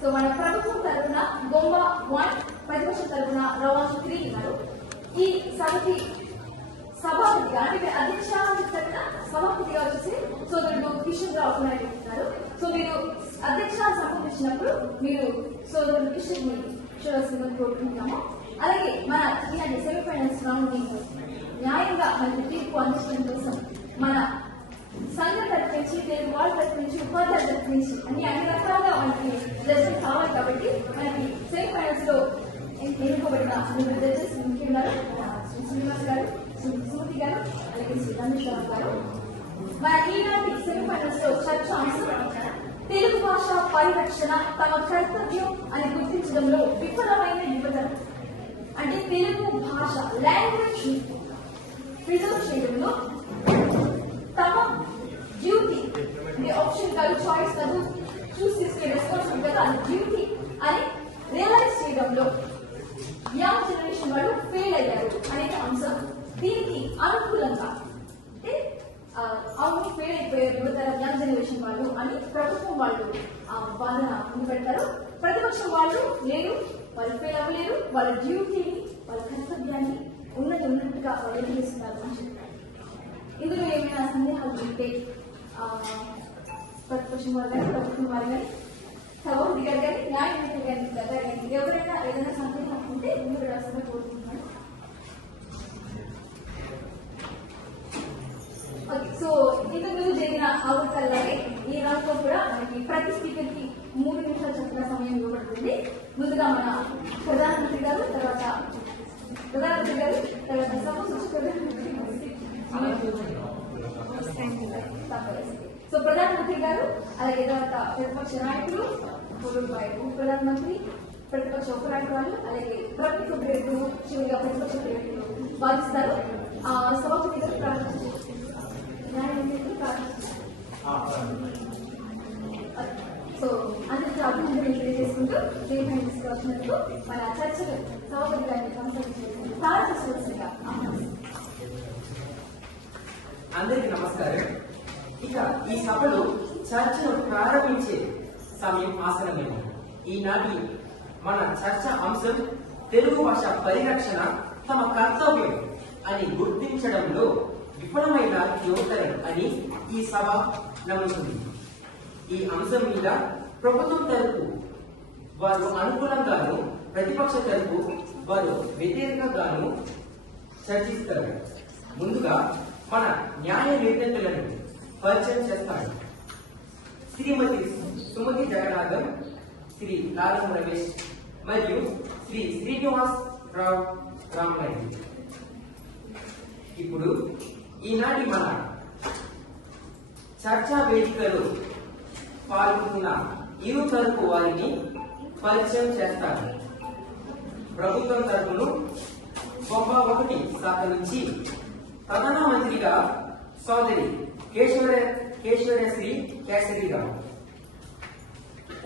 So మన ప్రభుత్వం తరఫున గొంబ 1 ప్రతిపక్ష తరఫున రవాణా 3 ఉన్నారు. ఈ సభకి సభాపతిగా అంటే అధ్యక్షానికి తరఫున సభాపతిగా వచ్చేసి సోదరుడు కిషన్ రావు నాయుడు ఉన్నారు. సో మీరు అధ్యక్షాన్ని సంబంధించినప్పుడు మీరు సోదరుడు కిషన్ చూడాల్సిందిగా కోరుకుంటున్నాము. అలాగే మన ఇలాంటి సెమీఫైనల్స్ రౌండ్ న్యాయంగా మనకి తీర్పు అందించడం కోసం మన సంఘం తరఫు నుంచి తెలుగు వాళ్ళ తరఫు నుంచి ఉపాధ్యాయుల తరఫు నుంచి అన్ని రకాలుగా మనకి జడ్జెస్ కావాలి. కాబట్టి మనకి సెమీఫైనల్స్ లో ఎన్నుకోబడిన జడ్జెస్ ముఖ్యంగా శ్రీనివాస్ గారు, సుమతి గారు, అలాగే శ్రీ రమేష్ రావు గారు. మన ఈనాటి సెమీఫైనల్స్ లో చర్చ అంశం తెలుగు భాష పరిరక్షణ తమ కర్తవ్యం అని గుర్తించడంలో విఫలమైన యువతరం. అంటే తెలుగు భాష లాంగ్వేజ్ ప్రిజర్వ్ చేయడంలో తమ డ్యూటీ అంటే ఆప్షన్ కాదు, చాయిస్ కాదు, చూస్ తీసుకునే రెస్పాన్సిబిలిటీ కాదు, అది డ్యూటీ అని రియలైజ్ చేయడంలో యంగ్ జనరేషన్ వాళ్ళు ఫెయిల్ అయ్యారు అనేది అంశం. దీనికి అనుకూలంగా అంటే అవును ఫెయిల్ అయిపోయారు యువతరం యంగ్ జనరేషన్ వాళ్ళు అని ప్రభుత్వం వాళ్ళు వాదన ముందు పెడతారు. ప్రతిపక్షం వాళ్ళు లేరు, వాళ్ళు ఫెయిల్ అవ్వలేరు, వాళ్ళ డ్యూటీని వాళ్ళ కర్తవ్యాన్ని ఉన్నట్టుగా వాళ్ళు చేస్తున్నారు అని చెప్పారు. ఇందులో ఏమైనా సందేహాలు ఉంటే ప్రతిపక్షం వారు కానీ ప్రభుత్వం వారు కానీ సభాపతి గారు కానీ న్యాయమూర్తి గారు కానీ ఎవరైనా ఏదైనా సందేహం ఉంటే మీరు రాష్ట్రంగా కోరుకుంటున్నాను. ఓకే, సో ఇంతకు జరిగిన అవకాశాలే ఈ రౌండ్లో కూడా మనకి ప్రతి స్పీకర్ కి 3 నిమిషాలు చొప్పున సమయం ఇవ్వబడుతుంది. ముందుగా మన ప్రధానమంత్రి గారు, తర్వాత సభ సో ప్రధానమంత్రి గారు, అలాగే తర్వాత ప్రతిపక్ష నాయకులు, ప్రధానమంత్రి, ప్రతిపక్ష ఉపనాయకులు, అలాగే ప్రభుత్వ సభ్యులు, చివరిగా ప్రతిపక్ష సభ్యులు భావిస్తారు. సభాపతి గారు ప్రారంభించారు. సో అందరికీ అభినందనలు తెలియజేసుకుంటూ వచ్చినందుకు మన చర్చలు సభాపతి గారిని కొనసాగించవలసిందిగా అందరికీ నమస్కారం. ఇక ఈ సభలో చర్చను ప్రారంభించే సమయం ఆసనమైంది. ఈనాటి మన చర్చ అంశం తెలుగు భాష పరిరక్షణ తమ కర్తవ్యం అని గుర్తించడంలో విఫలమైన యువతరం అని ఈ సభ నమ్ముతుంది. ఈ అంశం మీద ప్రభుత్వం తరపు వారు అనుకూలంగాను, ప్రతిపక్ష తరపు వారు వ్యతిరేకంగాను చర్చిస్తారు. ముందుగా మన న్యాయ నిర్ణేతలను పరిచయం చేస్తాడు. శ్రీమతి సుమతి జగన్నాథం, శ్రీ లాలం రమేష్ మరియు శ్రీ శ్రీ శ్రీనివాస్ రావు రామరెడ్డి. ఇప్పుడు ఈనాటి మన చర్చా వేదికలో పాల్గొన్న ఇరు తరపు వారిని పరిచయం చేస్తారు. ప్రభుత్వం తరపును గొప్ప 1 శాఖ నుంచి ప్రధానమంత్రిగా సోదరి కేశవశ్రీ కేసరిరావు,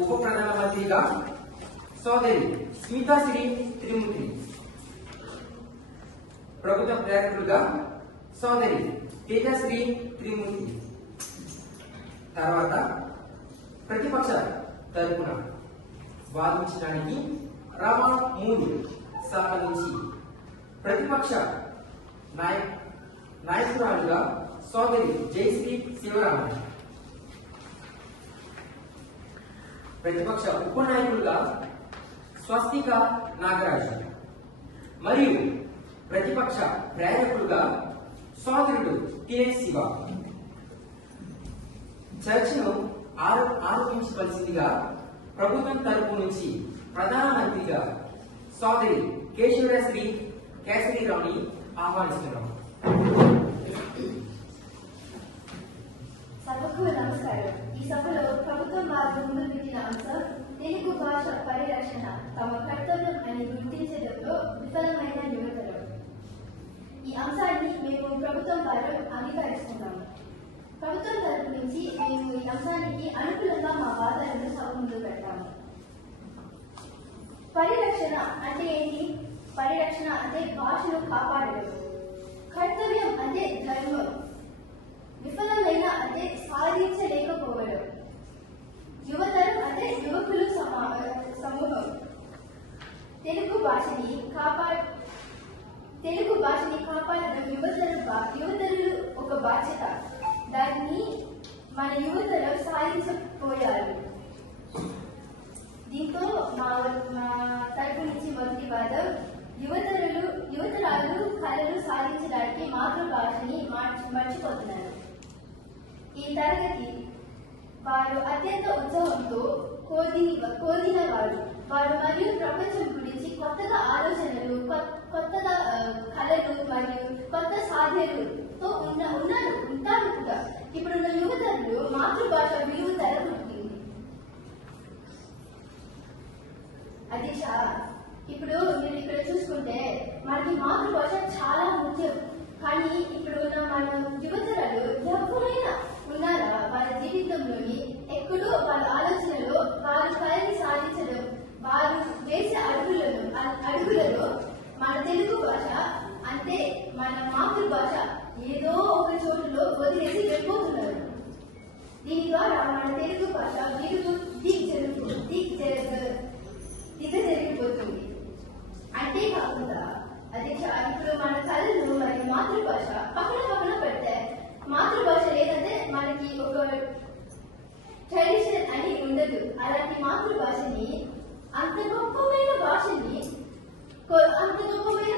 ఉప ప్రధానమంత్రిగా సోదరి స్మితాశ్రీ త్రిమూర్తి, ప్రభుత్వ ప్రేరకులుగా సోదరి తేజశ్రీ త్రిమూర్తి. తర్వాత ప్రతిపక్ష తరపున వాదించడానికి రామమూడి శాఖ నుంచి ప్రతిపక్ష నాయకురాలుగా సోదరి జయశ్రీ శివరామన్, ప్రతిపక్ష ఉపనాయకులుగా స్వస్తిక నాగరాజు మరియు ప్రతిపక్ష ప్రేరకులుగా సోదరుడు కె శివ. చర్చను ఆరోపించవలసిందిగా ప్రభుత్వం తరపు నుంచి ప్రధానమంత్రిగా సోదరి కేశవశ్రీ కేసరిరావుని ఆహ్వానిస్తున్నాం. సభకు నమస్కారం. ఈ సభలో ప్రభుత్వం వారు ముందు పెట్టిన అంశం తెలుగు భాష పరిరక్షణ తమ కర్తవ్యం అని గుర్తించడంలో విఫలమైన యువతలు. ఈ అంశాన్ని మేము ప్రభుత్వం వారు అంగీకరిస్తున్నాము. ప్రభుత్వం తరపు నుంచి మేము ఈ అంశానికి అనుకూలంగా మా వాదనను సభ ముందు పెడతాము. పరిరక్షణ అంటే ఏంటి? పరిరక్షణ అంటే భాషను కాపాడడం, కర్తవ్యం అంటే ధర్మం, విఫలమైన అంటే సాధించలేకపోవడం, యువతరం అంటే యువకులు సమూహం. తెలుగు భాషని కాపాడడం యువతరులు ఒక బాధ్యత. దాన్ని మన యువతరం సాధించకపోయారు. దీంతో మా తరపు నుంచి మొదటి వాదం, యువతరాలు కళలు సాధించడానికి మాతృభాషని మర్చిపోతున్నారు. ఈ తరగతి వారు అత్యంత ఉత్సాహంతో కోదిన వారు మరియు ప్రపంచం గురించి కొత్తగా ఆలోచనలు, కొత్తగా కళలు మరియు కొత్త సాధ్యతలతో ఉంటారు కూడా. ఇప్పుడున్న యువతరులు మాతృభాష విలువ తరపుతుంది. అధ్యక్ష, ఇప్పుడు మీరు ఇక్కడ చూసుకుంటే మనకి మాతృభాష చాలా ముఖ్యం. కానీ ఇప్పుడు ఉన్న మన యువతరాలు ఎవరైనా ఉన్నారా వాళ్ళ జీవితంలోని ఎక్కడో వాళ్ళ ఆలోచనలో వారు కళని సాధించడం, వారు వేసే అడుగులలో మన తెలుగు భాష అంటే మన మాతృభాష ఏదో ఒక చోటులో వదిలేసి వెళ్ళిపోతున్నారు. దీని ద్వారా మన తెలుగు భాష దిగజరిగిపోతుంది. అంతేకాకుండా అధ్యక్ష, ఇప్పుడు మన కళలు మరియు మాతృభాష పక్కన పెడితే మాతృభాష లేదంటే మనకి ఒక ట్రెడిషన్ అని ఉండదు. అలాంటి మాతృభాషని అంత గొప్పమైన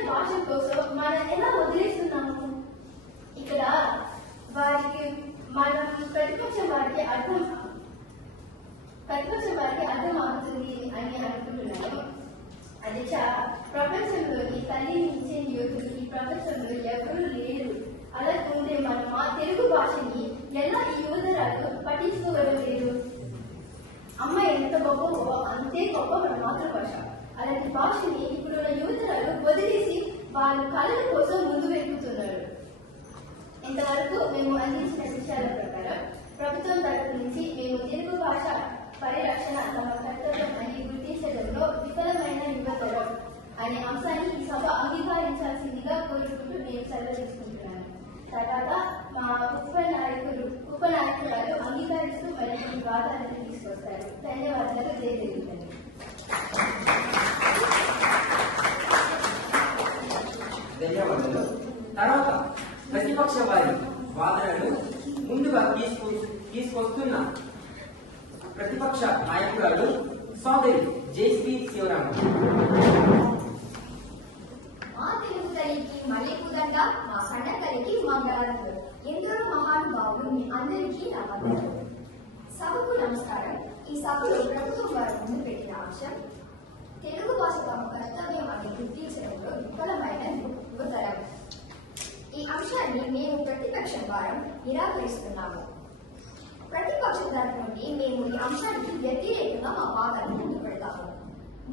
భాష కోసం మనం ఎలా వదిలేస్తున్నాము? ఇక్కడ వారికి మనం ప్రతిపక్షం వారికి అర్థం అవుతుంది అని అనుకుంటున్నాను. అధ్యక్ష, ప్రపంచంలోని తల్లిని ఇచ్చే యువకులు ఈ ప్రపంచంలో ఎవరూ లేరు. అలా ఉంటే మనం మా తెలుగు భాషని ఎలా ఈ యువతరాలు పట్టించుకోవడం లేదు. అమ్మ ఎంత గొప్పవో అంతే గొప్ప మన మాతృభాష. అలాంటి భాషని ఇప్పుడున్న యువతరాలు వదిలేసి వాళ్ళ కళల కోసం ముందు వెతుకుతున్నారు. ఇంతవరకు మేము అందించిన విషయాల ప్రకారం ప్రభుత్వం తరపు నుంచి మేము తెలుగు భాష పరిరక్షణ తమ కర్తవ్యం అని గుర్తించడంలో విఫలమైన యువతరం అనే అంశాన్ని ఈ సభ అంగీకరించాల్సిందిగా కోరుకుంటూ నేను సెలవు తీసుకుంటున్నాను. తర్వాత మా ఉపనాయకురాలు అంగీకరిస్తూ మరి ఈ వాదాలను తీసుకొస్తారు. ధన్యవాదాలు. తెలియజేయండి. ధన్యవాదాలు. తర్వాత ప్రతిపక్ష వారి వాదనలు ముందుగా తీసుకొస్తున్న ప్రతిపక్ష నాయకురాలు సోదరి జయశ్రీ శివరామన్. మా తెలుగు తల్లికి మల్లెపూదండ, మా కన్న తల్లికి మంగళారతులు. ఎందరో మహానుభావులు మీ అందరికీ నా వందనాలు. సభకు నమస్కారం. ఈ సభలో ప్రభుత్వం వారు ముందు పెట్టిన అంశం తెలుగు భాష తమ కర్తవ్యం అని గుర్తించడంలో విఫలమైన యువతరం. ఈ అంశాన్ని మేము ప్రతిపక్షం వారం నిరాకరిస్తున్నాము. ప్రతిపక్ష తరఫు నుండి మేము ఈ అంశానికి వ్యతిరేకంగా మా వాదనను ముందు పెడతాము.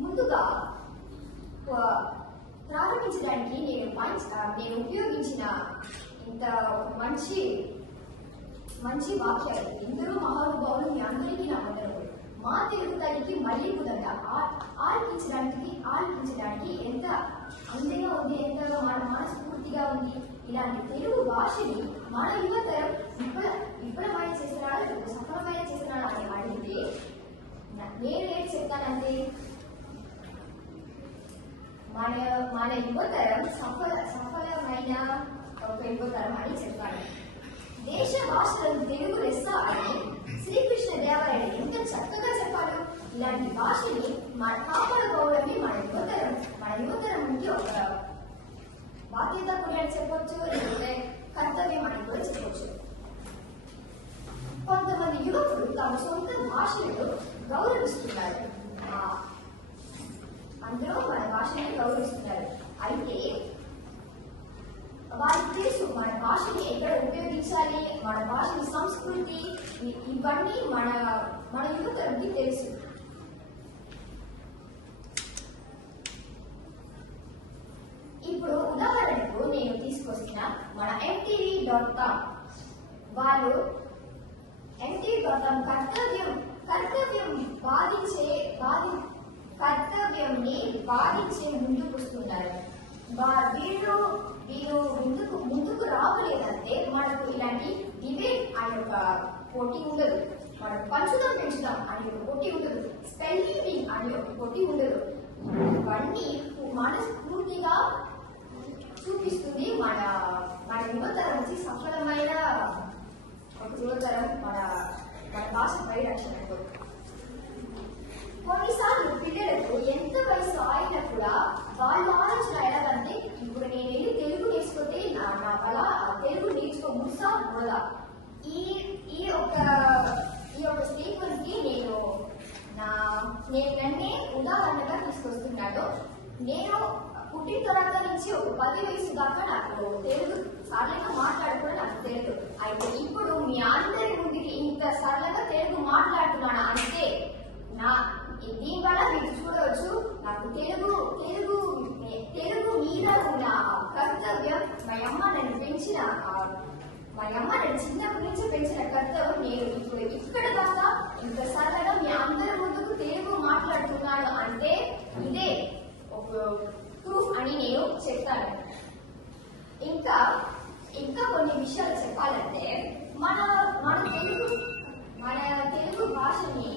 ముందుగా ప్రారంభించడానికి నేను ఉపయోగించిన ఇంత మంచి వాక్యాలు. ఎందరో మహానుభావులు మీ అందరికీ నా వందనములు. మా తెలుగు తల్లికి మళ్ళీ కుదంట ఆలకించడానికి ఎంత అందంగా ఉంది, ఎంత మన మనస్ఫూర్తిగా ఉంది. ఇలాంటి తెలుగు భాషని మన యువతరం విఫలమైన చేసినాడా లేకపోతే సఫలమైన చేసినాడా అని అడిగితే నేను ఏంటి చెప్తానంటే మన యువతరం సఫలమైన ఒక యువతరం అని చెప్తాను. దేశ భాషలను తెలుగు లెస్స అని శ్రీకృష్ణ దేవరాయలు ఎంత చక్కగా చెప్పారు. ఇలాంటి భాషని కాపాడుకోవడమే మన యువతరం నుండి ఒక బాధ్యత కూడా అని చెప్పొచ్చు, లేకపోతే కర్తవ్యం అని కూడా చెప్పొచ్చు. కొంతమంది యువకులు తమ సొంత భాషలను గౌరవిస్తున్నారు. అందరూ మన భాషని గౌరవిస్తున్నారు. అయితే వారికి తెలుసు మన భాషని ఎక్కడ ఉపయోగించాలి, మన భాషని సంస్కృతి ఇవన్నీ మన యువతరంకి తెలుసు. ఇప్పుడు ఉదాహరణకు నేను తీసుకొచ్చిన మన MTV.com వాళ్ళు MTV.com కర్తవ్యంని బాధించే ముందుకు వస్తున్నారు. వీళ్ళు ముందుకు రావలేదంటే మనకు ఇలాంటి డిబేట్ అనే ఒక పోటీ ఉండదు, మనకు పంచుదాం పెంచుదాం అనే ఒక పోటీ ఉండదు, స్పెల్లింగ్ బీ అనే ఒక పోటీ ఉండదు. ఇవన్నీ మనస్ఫూర్తిగా చూపిస్తుంది మన యువతరం నుంచి సఫలమైన ఒక యువతరం మన భాష పరిరక్షణకు. కొన్నిసార్లు పిల్లలకు ఎంత వయసు అయినా కూడా వాళ్ళ ఆలోచన ఎలాగంటే ఇప్పుడు నేను వెళ్ళి తెలుగు నేర్చుకుంటే నా వల్ల తెలుగు నేర్చుకోముసా బోదా. ఈ యొక్క స్టేట్మెంట్ కి నేను నన్నే ఉదాహరణగా తీసుకొస్తున్నాను. నేను పుట్టిన తర్వాత నుంచి ఒక 10 వయసు దాకా నాకు తెలుగు సరళంగా మాట్లాడుకోవడం నాకు తెలుగు. అయితే ఇప్పుడు మీ అందరి ముందుకి ఇంత సరళంగా తెలుగు మాట్లాడుతున్నాను అంటే దీనివల్ల మీరు చూడవచ్చు నాకు తెలుగు మీద ఉన్న కర్తవ్యం మా అమ్మ నన్ను చిన్నప్పటి నుంచి పెంచిన కర్తవ్యం నేను ఇప్పుడు ఇక్కడ దాకా ఇంత సరళంగా మీ అందరి ముందుకు తెలుగు మాట్లాడుతున్నాను అంటే ఇదే ఒక ప్రూఫ్ అని నేను చెప్తాను. ఇంకా కొన్ని విషయాలు చెప్పాలంటే మన తెలుగు భాషని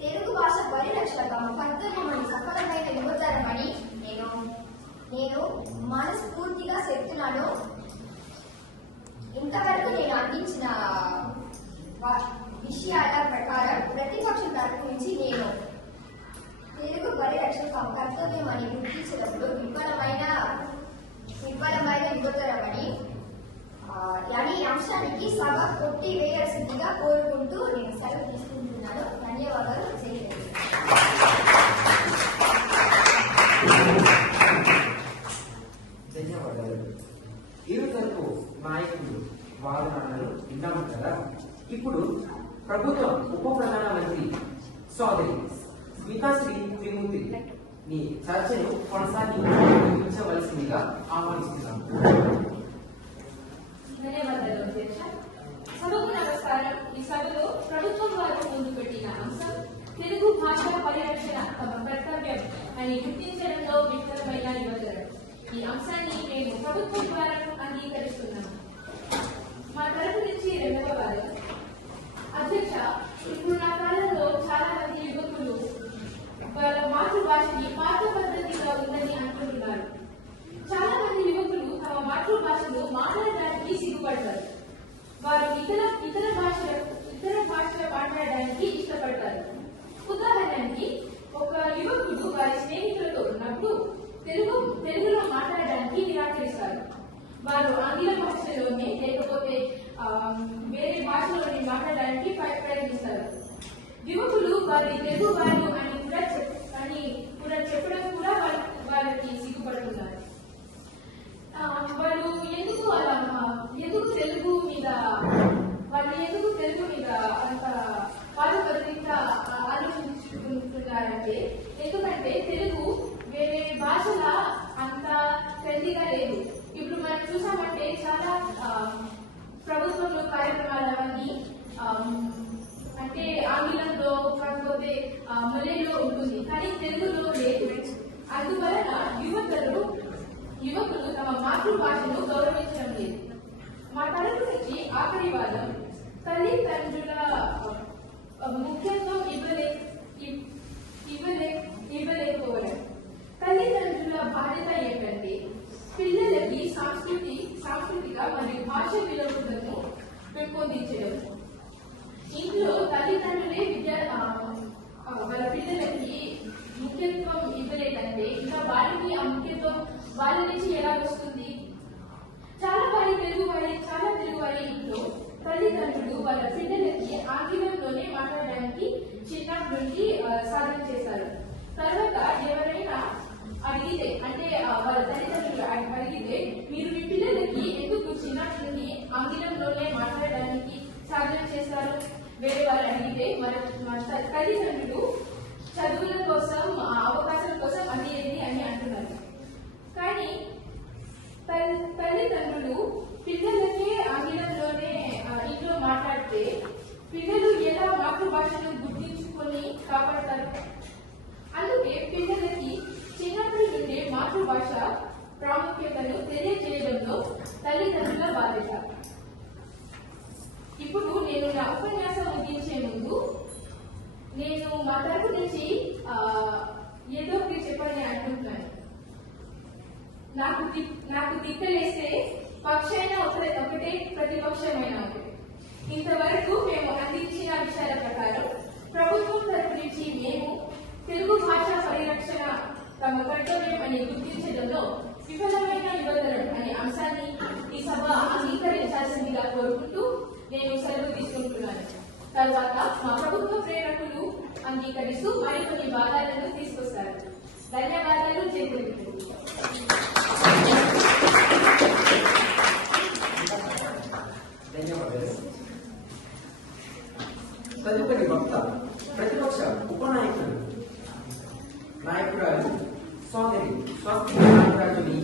తెలుగు భాష పరిరక్షణ కర్తవ్యమని సఫలమైన యువతరమని నేను మనస్ఫూర్తిగా చెప్తున్నాను. ఇంతవరకు నేను అందించిన విషయాల ప్రకారం ప్రతిపక్షం తరపు నుంచి నేను తెలుగు పరిరక్షణ కర్తవ్యం అని గుర్తించడంలో విఫలమైన యువతరమని ఈ అంశానికి సభ కొట్టి వేయాల్సిందిగా కోరుకుంటూ నేను సెలవు తీసుకుంటున్నాను. ధన్యవాదాలు. ధన్యవాదాలు. ఇరుతరపు నాయకులు వాదనలు విన్నాము కదా. ఇప్పుడు ప్రభుత్వం ఉప ప్రధానమంత్రి సోదరి స్మితాశ్రీ త్రిమూర్తి నీ చర్చను కొనసాగించవలసిందిగా ఆహ్వానిస్తున్నాము. ధన్యవాదాలు అధ్యక్ష. సభకు నమస్కారం. ఈ సభలో ప్రభుత్వం వారు ముందు పెట్టిన అంశం తెలుగు భాష పరిరక్షణ తమ కర్తవ్యం అని గుర్తించడంలో విఫలమైన యువతరం. ఈ అంశాన్ని మేము ప్రభుత్వం ద్వారా అంగీకరిస్తున్నాము. మా తరపు నుంచి రెండవ వాదం. అధ్యక్ష, ఇప్పుడు నా కాలంలో చాలా మంది యువకులు వాళ్ళ మాతృభాషని పాత పద్ధతిగా ఉందని అనుకుంటున్నారు. చాలా మంది యువకులు తమ మాతృభాషను మాట్లాడడానికి సిగ్గుపడతారు. వారు ఇతర భాష మాట్లాడడానికి ఇష్టపడతారు. ఉదాహరణకి ఒక యువకుడు వారి స్నేహితులతో ఉన్నప్పుడు తెలుగులో మాట్లాడడానికి నిరాకరిస్తారు. వారు ఆంగ్ల భాషలోనే లేకపోతే వేరే భాషలోనే మాట్లాడడానికి ప్రయత్నిస్తారు. యువకులు వారి తెలుగు వాళ్ళు అని కూడా చెప్పడం కూడా వారికి సిగ్గుపడుతున్నారు. వాళ్ళు ఎందుకు తెలుగు మీద అంత పారపరికంగా ఆలోచించుకుంటున్నారంటే, ఎందుకంటే తెలుగు వేరే భాషల అంత పెద్దగా లేదు. ఇప్పుడు మనం చూసామంటే చాలా ప్రభుత్వంలో కార్యక్రమాలన్నీ అంటే ఆంగ్లంలో కాకపోతే మలయాళంలో ఉంటుంది, కానీ తెలుగులో లేదు. అందువలన యువకులు తమ మాతృభాషను గౌరవించడం లేదు. మా తరపు నుంచి ఆఖరి వాదం, తల్లిదండ్రుల ముఖ్యత్వం ఇవ్వలేకపోవడం. తల్లిదండ్రుల బాధ్యత ఏంటంటే పిల్లలకి సాంస్కృతిక మరియు భాష విలువలను పెంపొందించడం. ఇంట్లో తల్లిదండ్రులే వాళ్ళ పిల్లలకి ముఖ్యత్వం ఇవ్వలేదంటే ఇంకా వారికి ఆ ముఖ్యత్వం వాళ్ళ నుంచి ఎలా వస్తుంది? చాలా తెలుగువారి ఇంట్లో తల్లిదండ్రులు వాళ్ళ పిల్లలకి ఆంగ్లంలోనే మాట్లాడడానికి చిన్నప్పటి నుండి సాధన చేస్తారు. తర్వాత ఎవరైనా అడిగితే, అంటే వాళ్ళ తల్లిదండ్రులు అడిగితే, మీరు మీ పిల్లలకి ఎందుకు చిన్నప్పటి నుండి ఆంగ్లంలోనే మాట్లాడడానికి సాధన చేస్తారు? వేరే వాళ్ళు అడిగితే మన తల్లిదండ్రులు చదువుల కోసం అవకాశాల కోసం అని అంటున్నారు. కానీ తల్లిదండ్రులు పిల్లలకే ఆంగ్లంలోనే ఇంట్లో మాట్లాడితే పిల్లలు ఎలా మాతృభాషను గుర్తించుకొని కాపాడతారు? అందుకే పిల్లలకి చిన్నప్పటి నుండి మాతృభాష ప్రాముఖ్యతను తెలియజేయడంలో తల్లిదండ్రుల బాధ్యత. ఇప్పుడు నేను నా ఉపన్యాసం ముగించే ముందు నేను మా తరపు నుంచి ఏదో ఒకటి చెప్పాలని అనుకుంటున్నాను. నాకు దిక్కలేస్తే పక్షైనా ఒకటే, ప్రతిపక్షమైనా ఒకటి. ఇంతవరకు మేము అందించిన విషయాల ప్రకారం ప్రభుత్వం తరపు నుంచి మేము తెలుగు భాష పరిరక్షణ తమ కర్తవ్యం అని గుర్తించడంలో విఫలమైన యువతరం అనే అంశాన్ని ఈ సభ అంగీకరించాల్సిందిగా కోరుకుంటూ నేను సెలవు తీసుకుంటున్నాను. తర్వాత మా ప్రభుత్వ ప్రేరకులు అంగీకరిస్తూ మరికొన్ని భాగాలను తీసుకొస్తారు. ధన్యవాదాలు. ధన్యవాదాలు. తదుపరి వక్త ప్రతిపక్ష నాయకురాలు సోదరి స్వస్తి నాగరాజుని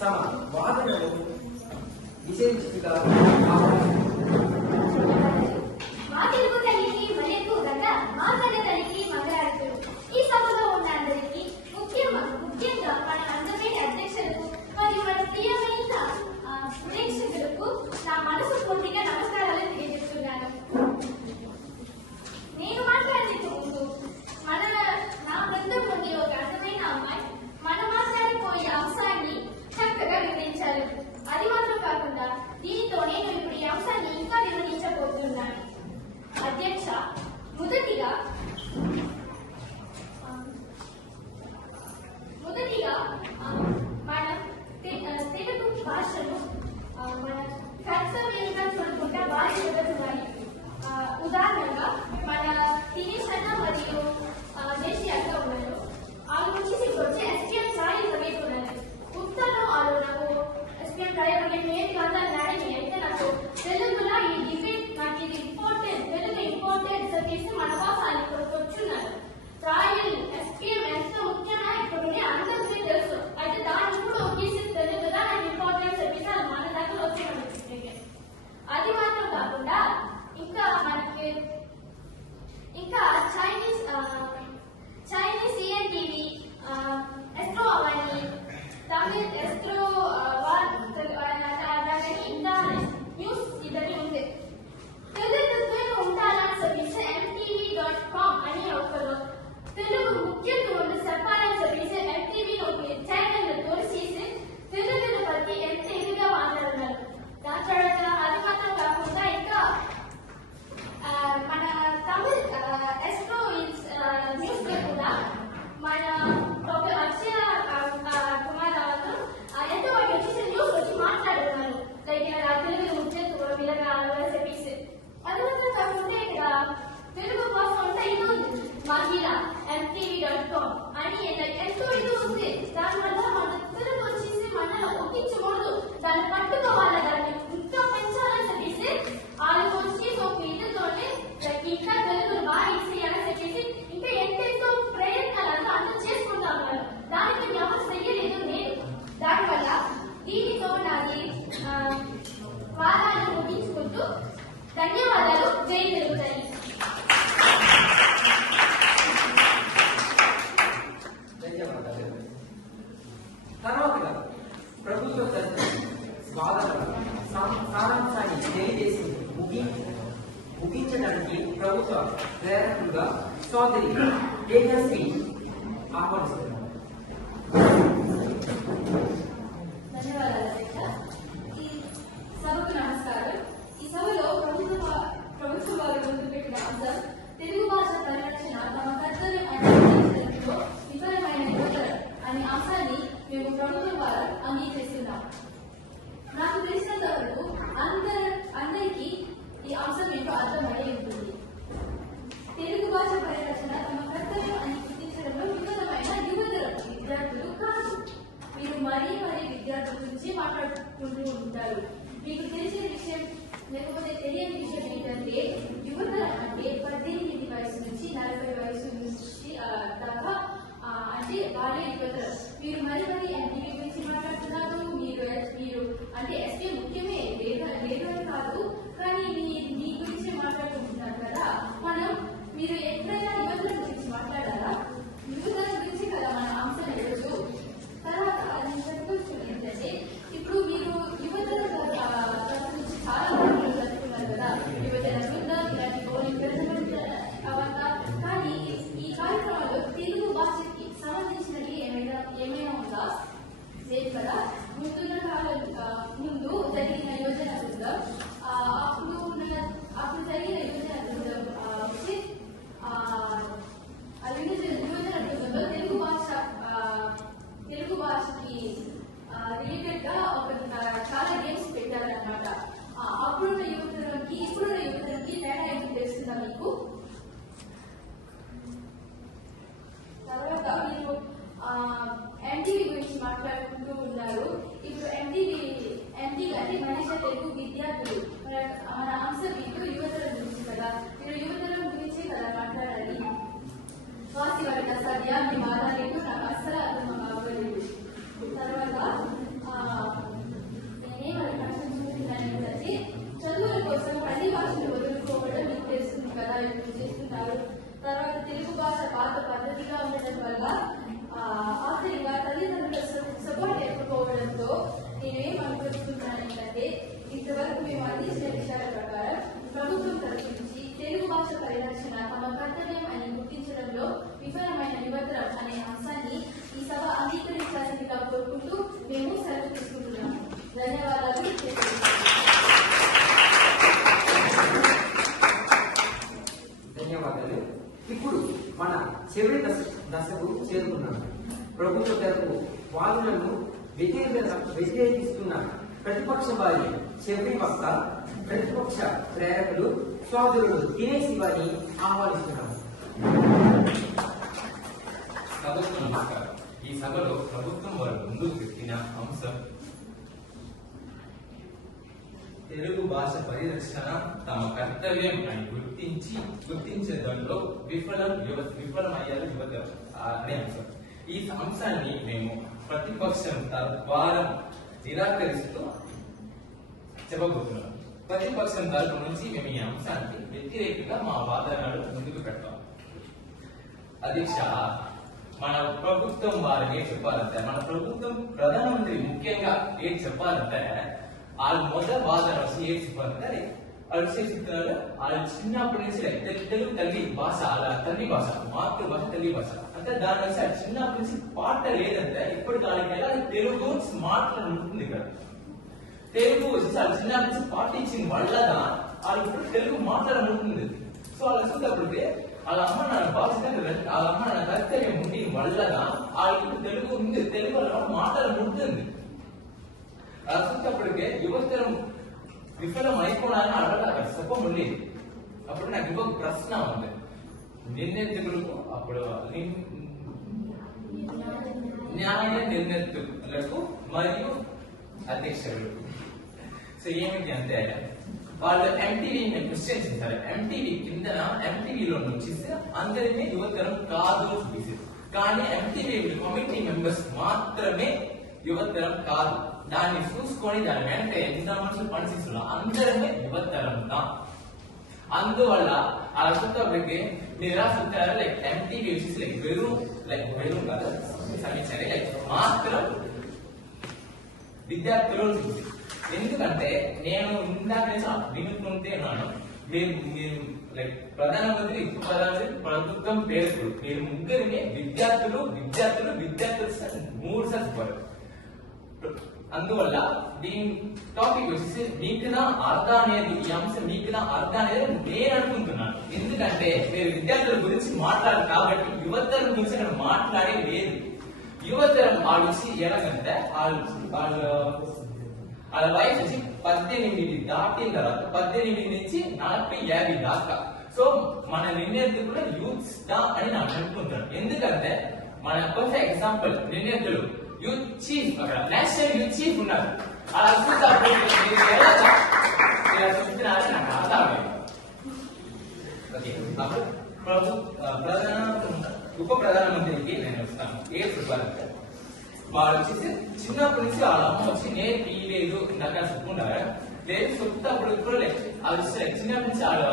తమ వాదనను విశేషిగా మా తెలుగు తల్లికి మలెక్కు గత మా కన్న తల్లికి మంగళారతులు. ఈ సభలో ఉన్న అందరికీ ముఖ్యంగా మన అందమైన అధ్యక్షులకు మరియు మన ప్రియమైన ప్రేక్షకులకు నా మనసు పూర్తిగా నమస్కారాలు తెలియజేస్తున్నాను. నేను మాట్లాడేందుకు ముందు నా బృందం నుండి ఒక అందమైన అమ్మాయి మనం మాట్లాడిపోయే అంశాన్ని చక్కగా వివరించారు. అది మాత్రం కాకుండా దీనితో నేను ఇప్పుడు ఈ అంశాన్ని ఇంకా వివరించబోతున్నాను. అధ్యక్ష, మొదటిగా మన తెలుగు భాషను మన కర్తవ్యంగా చూడకుండా భాష ఎదుగుతాయి. ఉదాహరణగా మన తినేసన్న మరియు ದೇಶೀಯಕ ಉಳ್ಳರು ಆಲೋಚಿಸಿ ಕೊಟ್ಟೆ ಎಸ್ಪಿಎಂ ಚಾಯಿ ಬಗೆಯುತ್ತಾರೆ. ಉತ್ತಮ ಆಲೋಚನವು ಎಸ್ಪಿಎಂ ಚಾಯಿ ಬಗ್ಗೆ ಮೇಲ್ಗಾದ ನಾಡಿಗೆ అయితే నాకు తెలుగులో ఈ డిబేట్ నాకు ఇది ఇంపార్టెంట్, తెలుగు ఇంపార్టెంట్ సర్వీస్ మనవాసాలు ఇక్కడికి వచ్చున్నారు. ట్రయల్ ఎస్పిఎం ఎంత ముఖ్యమో ఇప్పుడు అందరికీ తెలుసు. అయితే దాన్ని కూడా ఒకేసి తెలుగుదా నాకు ఇంపార్టెంట్ సర్వీస్ అది మన దగ్గర వచ్చింది. అది మాత్రం కాకుండా ఇంకా మనకి చైనీస్ ఈఎన్టీవీ, ఎస్ట్రో అవన్నీ, తమిళ్ ఎస్ట్రో ఇంకా న్యూస్ ಇದರಲ್ಲಿ ఉంది. తెలుగు ఉంటాలని సర్వీస్ mtv.com అని ఒకరు తెలుగు ప్రేరకులుగా సోదరి తేజస్వి ఆహ్వానిస్తున్నాను. ధన్యవాదాలు అధ్యక్ష. ఈ సభకు నమస్కారం. ఈ సభలో ప్రభుత్వం వారు ముందు పెట్టిన అంశం తెలుగు భాష పరిరక్షణ తమ కర్తవ్యం అందించడంలో విఫలమైన యువతరం అనే అంశాన్ని మేము ప్రభుత్వం వారు అంగీకరిస్తున్నాం. నాకు తెలిసినంత వరకు అందరికీ ఈ అంశం ఏంటో అర్థమయ్యే ఉంటుంది. తెలుగు భాష పరిరక్షణ తమ కర్తవ్యం అని గుర్తించడంలో విఫలమైన యువతరం విద్యార్థులు కాదు. మీరు మరీ విద్యార్థుల గురించి మాట్లాడుకుంటూ ఉంటారు. మీకు తెలిసిన విషయం లేకపోతే తెలియని విషయం ఏంటంటే యువతరం అంటే 18 వయసు నుంచి 40 వయసు నుంచి దాకా అంటే వాళ్ళే యువతరం. మీరు మరీ ఎన్టీవీ గురించి మాట్లాడుతున్నారు. మీరు అంటే ఎస్పీ ముఖ్యమే లేదని కాదు, కానీ మీ గురించి మాట్లాడుకుంటున్నారు కదా. మీరు ఎప్పుడైనా యువతరం గురించి మాట్లాడారా? యువతరం గురించి కదా మన అంశం ఈరోజు. తర్వాత నేను చెప్పుకొచ్చుకుని ఏంటంటే ఇప్పుడు మీరు యువతరం తరఫు నుంచి చాలా మాటలు జరుపుకున్నారు కదా, యువజన బృందం ఇలాంటి అవంతా. కానీ ఈ కార్యక్రమంలో తెలుగు భాషకి సంబంధించినవి ఏమైనా ఉందా? లేదు కదా. ముందు జరిగిన యువజన బృందం అప్పుడు జరిగిన యువజన బృందం వచ్చి యువజన బృందంలో తెలుగు భాషకి రిలేటెడ్ గా చాలా గేమ్స్ పెట్టారనమాట. అప్పుడున్న యువతరంకి ఇప్పుడున్న యువతరంకి తేడా ఏంటి తెలుస్తుందా మీకు? తర్వాత మీరు ఎన్టీవీ గురించి మాట్లాడుకుంటూ ఉన్నారు. ఇప్పుడు ఎన్టీవీ అంటే మనిష తెలుగు విద్యార్థులు. మన అంశం మీకు యువతరం గురించి కదా. మీరు యువతరం గురించి కదా మాట్లాడాలి. వారి సద్య మీ వాదాలు నాకు అస్సలు అర్థం అవ్వలేదు. తర్వాత నేనేమని ప్రశ్నించుకుంటున్నాను ఏంటంటే చదువుల కోసం పల్లి భాషను వదులుకోవడం మీకు తెలుస్తుంది కదా, ఇప్పుడు చేస్తున్నారు. తర్వాత తెలుగు భాష పాత పద్ధతిగా ఉండటం వల్ల ఆఖరిగా తల్లిదండ్రుల సపోర్ట్ ఎక్కుపోవడంతో నేనేం అనుకుంటున్నాను ఏంటంటే ఇంతవరకు మేము అందించిన విషయాల ప్రకారం ప్రభుత్వం తరఫు నుంచి తెలుగు భాష పరిరక్షణ తమ కర్తవ్యం అని గుర్తించడంలో విఫలమైన యువతరం అనే అంశాన్ని ఈ సభ అంగీకరించాల్సిందిగా కోరుకుంటూ మేము సెలవు తీసుకుంటున్నాము. ధన్యవాదాలు. ధన్యవాదాలు. ఇప్పుడు మన చివరి దశకు చేరుకున్నాము. ప్రభుత్వ తరపు వాదులను వ్యతిరేకిస్తున్న ప్రతిపక్ష వారి చివరి వక్త ప్రతిపక్ష ప్రేరకులు సోదరుడు దినేష్ శివాని ఆహ్వానిస్తున్నాము. సభకు నమస్కారం. ఈ సభలో ప్రభుత్వం వారు ముందుకు పెట్టిన అంశం తెలుగు భాష పరిరక్షణ తమ కర్తవ్యం అని గుర్తించడంలో విఫలమయ్యారు యువతరం అనే అంశం. ఈ అంశాన్ని మేము ప్రతిపక్షం ద్వారా నిరాకరిస్తూ చెప్పబోతున్నాం. ప్రతిపక్షం తరపు నుంచి మేము ఈ అంశానికి వ్యతిరేకంగా మా వాదనలు ముందుకు పెడతాం. అధ్యక్ష, మన ప్రభుత్వం వారు ఏం చెప్పాలంటే, మన ప్రభుత్వం ప్రధానమంత్రి ముఖ్యంగా ఏం చెప్పాలంటే, వాళ్ళు మొదటి వాదన వచ్చి ఏం చెప్పాలంటే, వాళ్ళు చెప్తున్నారు వాళ్ళు చిన్నప్పటి నుంచి తెలుగు తల్లి భాష, వాళ్ళ తల్లి భాష, మాతృభాష తల్లి భాష అంటే దాని వచ్చి అది చిన్నప్పటి నుంచి పాట లేదంటే ఇప్పుడు దానికైనా తెలుగు మాట్లాడుతుంది. ఇక్కడ తెలుగు వచ్చి చాలా చిన్నప్పటి నుంచి పాటించిన వల్లగా వాళ్ళు ఇప్పుడు తెలుగు మాట్లాడుతుంది. సో వాళ్ళు చూసేటప్పటికి వాళ్ళ అమ్మ నాన్న భాష వాళ్ళ అమ్మ నాన్న కర్తవ్యం ఉండి వల్లగా వాళ్ళకి తెలుగు ఉంది, తెలుగు వాళ్ళ మాట్లాడుతుంది. అలా చూసేటప్పటికే యువతరం విఫలం అయిపోవడానికి అడగ సపం ఉండేది. అప్పుడు నాకు ఇంకొక ప్రశ్న ఉంది. నిర్ణేతకులకు అప్పుడు న్యాయ నిర్ణేతకులకు మరియు అధ్యక్షులకు సో ఏమిటి అంటే వాళ్ళు ఎంటీవీ క్వశ్చన్ చేశారు. ఎంటీవీ కింద ఎంటీవీలో నుంచి అందరినీ యువతరం కాదు చూపించారు. కానీ ఎంటీవీ కమిటీ మెంబర్స్ మాత్రమే యువతరం కాదు. దాన్ని చూసుకొని దాని వెంట ఎంత మనుషులు పనిచేస్తున్నారు అందరమే యువతరం. అందువల్ల అలా చూసేటప్పటికి మీరు ఎలా చూస్తారు, లైక్ ఎంటీవీ వచ్చేసి లైక్ వెరు కాదు సమీక్షని లైక్ మాత్రం విద్యార్థులు ఎందుకంటే నేను ఇందాక నుంచి వినుకుంటే ఉన్నాను. మీరు లైక్ ప్రధానమంత్రి ప్రభుత్వం పేరు మీరు ముగ్గురిని విద్యార్థులు విద్యార్థులు విద్యార్థులు 3 సార్లు. అందువల్ల దీని టాపిక్ వచ్చేసి మీకు నా అర్థం అనేది, ఈ అంశం మీకు నా అర్థం అనేది నేను అనుకుంటున్నాను. ఎందుకంటే మీరు విద్యార్థుల గురించి మాట్లాడారు కాబట్టి యువతరం గురించి అక్కడ మాట్లాడే లేదు. యువతరం వాళ్ళు వచ్చి ఎలాగంటే వాళ్ళ వయసు వచ్చి 18 దాటిన తర్వాత 18 నుంచి 40-50 దాకా. సో మన నిర్ణేతలు కూడా యూత్స్ దా అని నాకు అనుకుంటాను. ఎందుకంటే మన కొంచెం ఎగ్జాంపుల్ నిర్ణేతలు యూత్ చీఫ్, అక్కడ నేషనల్ యూత్ చీఫ్ ఉన్నారు. అలా చూస్తున్నారని నాకు అర్థమైంది. ఓకే, అప్పుడు ఉప ప్రధానమంత్రికి నేను వస్తాను. చెప్పాలంటే వాళ్ళు వచ్చేసి చిన్నప్పటి నుంచి వాళ్ళ అమ్మ వచ్చి నేను తీయలేదు ఇందాక చెప్పుకుంటారా లేదు, చెప్తాప్పుడు కూడా లేదు. అది చిన్నప్పటి నుంచి వాళ్ళు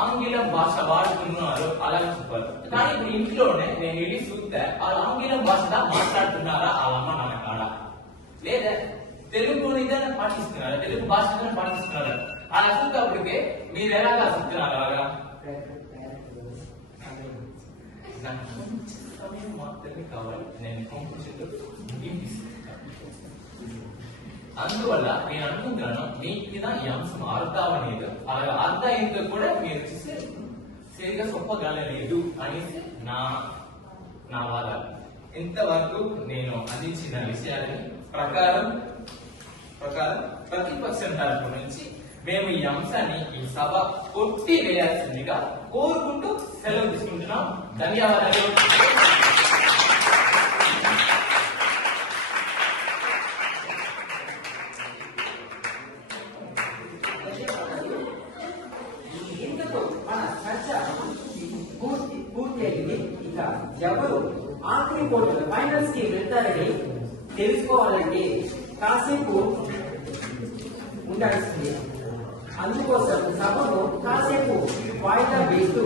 ఆంగ్ల భాష వాడుతున్నారు అలా చెప్పారు. కానీ ఇప్పుడు ఇంట్లోనే నేను వెళ్ళి చూస్తే వాళ్ళు ఆంగ్ల భాష మాట్లాడుతున్నారా వాళ్ళ అమ్మ నాన్న కాడ, లేదా తెలుగునిదే పాటిస్తున్నారా, తెలుగు భాషనే పాటిస్తున్నారా అలా చూసేటప్పటికే మీరు ఎలాగా చెప్తున్నారు అలాగా సమయం మాత్రమే కావాలి. నేను అందువల్ల నేను అనుకుంటున్నాను మీకు ఈ అంశం అర్థం అనేది అలాగే అర్థం ఏంటో కూడా మీరు చూసి సరిగా చెప్పగలలేదు అనేసి నా వాదన. ఇంతవరకు నేను అందించిన విషయాలని ప్రకారం ప్రతిపక్షం తరపు నుంచి మేము ఈ అంశాన్ని ఈ సభ కొట్టి వేయాల్సిందిగా కోరుకుంటూ సెలవు తీసుకుంటున్నాం. ధన్యవాదాలు. ఇంతతో మన చర్చ పూర్తి అయింది. ఇక ఎవరు ఆఖరి పోటీలు ఫైనల్స్ కి వెళ్తారని తెలుసుకోవాలంటే కాసేపు ఉండాల్సింది. అందుకోసం సభను కాసేపు వాయిదా వేస్తూ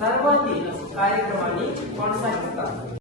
తర్వాతి కార్యక్రమాన్ని కొనసాగిస్తారు.